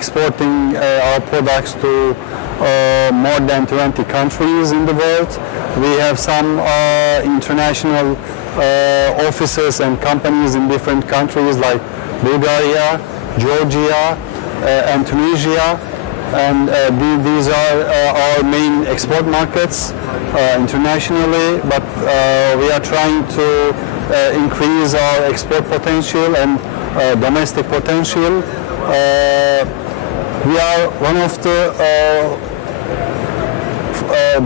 exporting our products to more than 20 countries in the world. We have some international offices and companies in different countries like Bulgaria, Georgia, and Tunisia. And these are our main export markets internationally, but we are trying to increase our export potential and domestic potential. We are one of the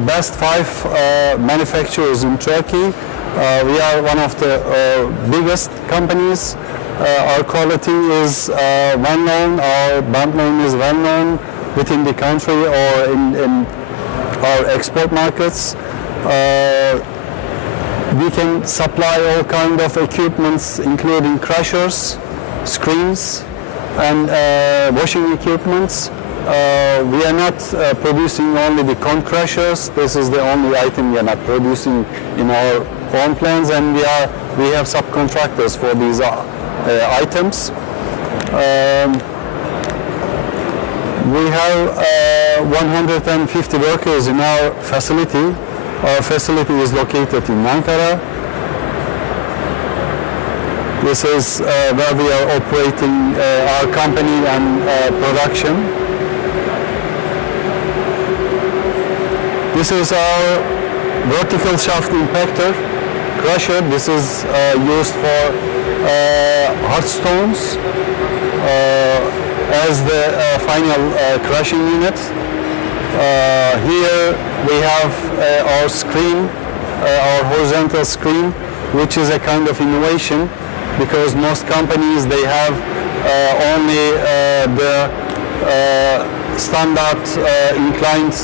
best 5 manufacturers in Turkey. We are one of the biggest companies. Our quality is well known, our brand name is well known within the country or in our export markets. We can supply all kind of equipments, including crushers, screens, and washing equipments. We are not producing only the cone crushers. This is the only item we are not producing in our own plants, and we have subcontractors for these items. We have 150 workers in our facility. Our facility is located in Ankara. This is where we are operating our company and production. This is our vertical shaft impactor crusher. This is used for hard stones as the final crushing unit. Here we have our screen, our horizontal screen, which is a kind of innovation, because most companies, they have only the standard inclined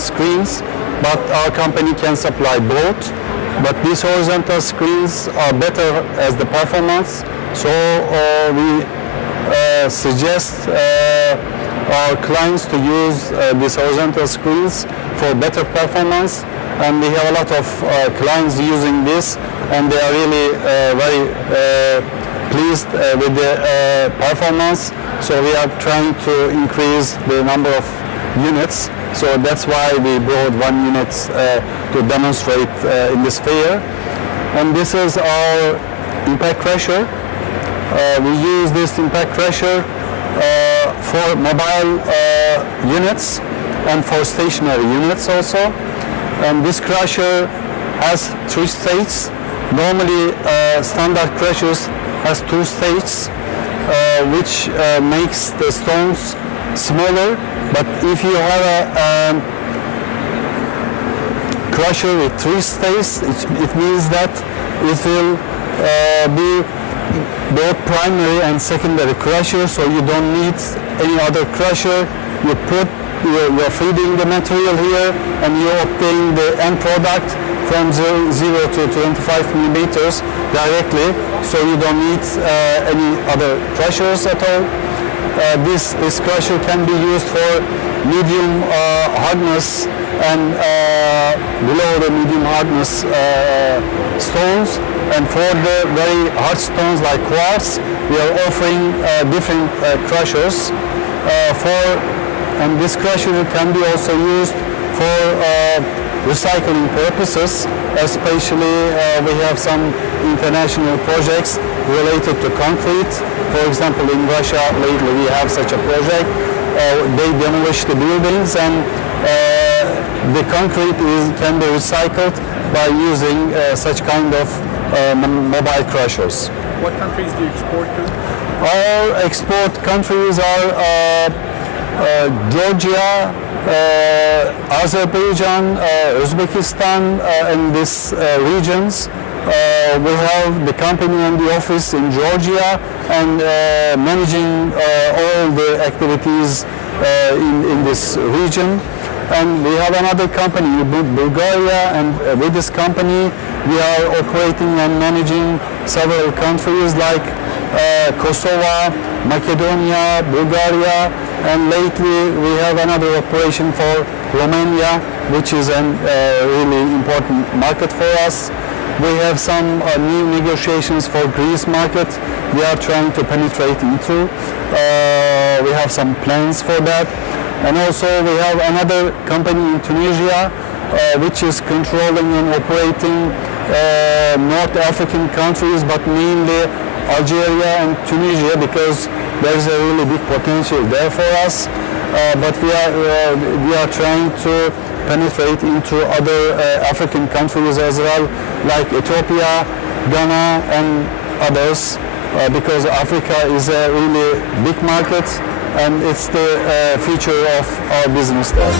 screens, but our company can supply both. But these horizontal screens are better as the performance, so we suggest our clients to use these horizontal screens for better performance, and we have a lot of clients using this, and they are really very pleased with the performance. So we are trying to increase the number of units. So that's why we brought 1 unit to demonstrate in this fair. And this is our impact crusher. We use this impact crusher for mobile units and for stationary units also. And this crusher has 3 stages. Normally standard crushers has 2 stages, which makes the stones smaller. But if you have a crusher with 3 stages, it means that it will be both primary and secondary crusher, so you don't need any other crusher. You're feeding the material here, and you obtain the end product from 0 to 25 millimeters directly, so you don't need any other crushers at all. This crusher can be used for medium hardness and below the medium hardness stones. And for the very hard stones like quartz, we are offering different crushers. And this crusher can be also used for recycling purposes, especially we have some international projects related to concrete. For example, in Russia lately we have such a project. They demolish the buildings, and the concrete can be recycled by using such kind of mobile crushers. What countries do you export to? Our export countries are Georgia, Azerbaijan, Uzbekistan, and these regions. We have the company and the office in Georgia, and managing all the activities in this region. And we have another company in Bulgaria, and with this company we are operating and managing several countries like Kosovo, Macedonia, Bulgaria, and lately we have another operation for Romania, which is a really important market for us. We have some new negotiations for Greece market. We are trying to penetrate into. We have some plans for that. And also we have another company in Tunisia which is controlling and operating North African countries, but mainly Algeria and Tunisia, because there's a really big potential there for us. But we are trying to penetrate into other African countries as well, like Ethiopia, Ghana, and others, because Africa is a really big market and it's the future of our business there.